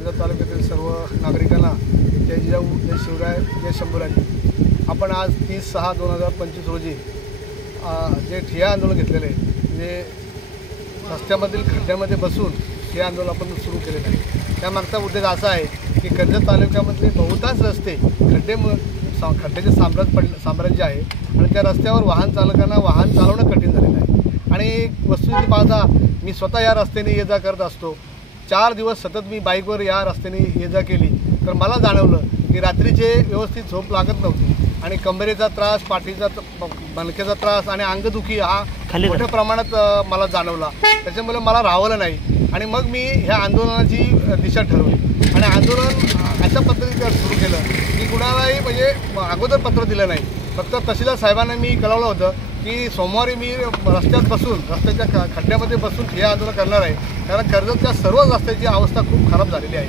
कर्जत तालुक्यातील सर्व नागरिकांना जय जिजाऊ, जय शिवराय, जय शंभूराज। आपण आज 30/6/2025 रोजी जे ठिय्या आंदोलन घेतलेले आहे, जे रस्त्यामधील खड्ड्यामध्ये बसून हे आंदोलन आपण सुरू केलेलं आहे। त्यामागचा उद्देश असा आहे की कर्जत तालुक्यामधले बहुतांश रस्ते खड्ड्याचे साम्राज्य आहे आणि त्या रस्त्यावर वाहन चालकांना वाहन चालवणं कठीण झालेलं आहे। आणि वस्तुस्थिती पाहता मी स्वतः या रस्त्याने ये जा करत असतो। 4 दिवस सतत मी बाईकवर या रस्त्याने ये जा केली तर मला जाणवलं की रात्रीचे व्यवस्थित झोप लागत नव्हती आणि कंबरेचा त्रास, पाठीचा मणक्याचा त्रास आणि अंगदुखी हा मोठ्या प्रमाणात मला जाणवला। त्याच्यामुळे मला राहवलं नाही आणि मग मी ह्या आंदोलनाची दिशा ठरवली आणि आंदोलन अशा पद्धतीने सुरू केलं की कुणालाही म्हणजे अगोदर पत्र दिलं नाही। फक्त तहसीलदार साहेबांना मी कळवलं होतं की सोमवारी मी रस्त्याच्या खड्ड्यामध्ये बसून हे आंदोलन करणार आहे, कारण कर्जतच्या सर्व रस्त्याची अवस्था खूप खराब झालेली आहे।